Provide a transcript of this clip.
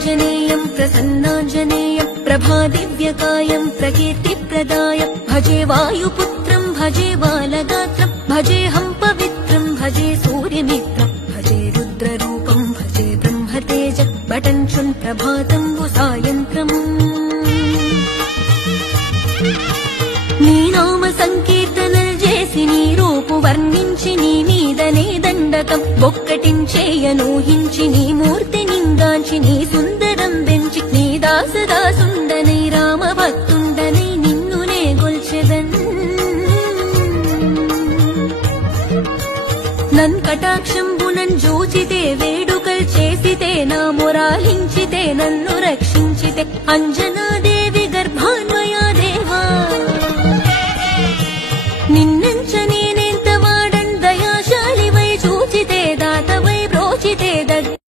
శ్రీరామాంజనేయం ప్రసన్నాంజనేయం ప్రభాదివ్యకాయం ప్రకీర్తిప్రదాయ భజే వాయుపుత్రం భజే బాలగాత్రం భజేహం పవిత్రం భజే సూర్యమిత్రం భజే రుద్రరూపం భజే బ్రహ్మతేజ బటంచున్ ప్రభాతంబు సాయంత్రం నీ నామ సంకీర్తనల్ చేసి నీ రూపు వర్ణించి నీ మీదనే దండకం ఒక్కటించేయనూహించి నీ మూర్తి నిందాంచి నీ సుందరం పెంచి నీ దాసదాసుండనై రామభక్తుండనై నిన్నునే గొల్చెదన్ నన్ కటాక్షంబునన్ జూచితే వేడుకల్ చేసితే నా మొరాలించితే నన్ను రక్షించితే అంజనాది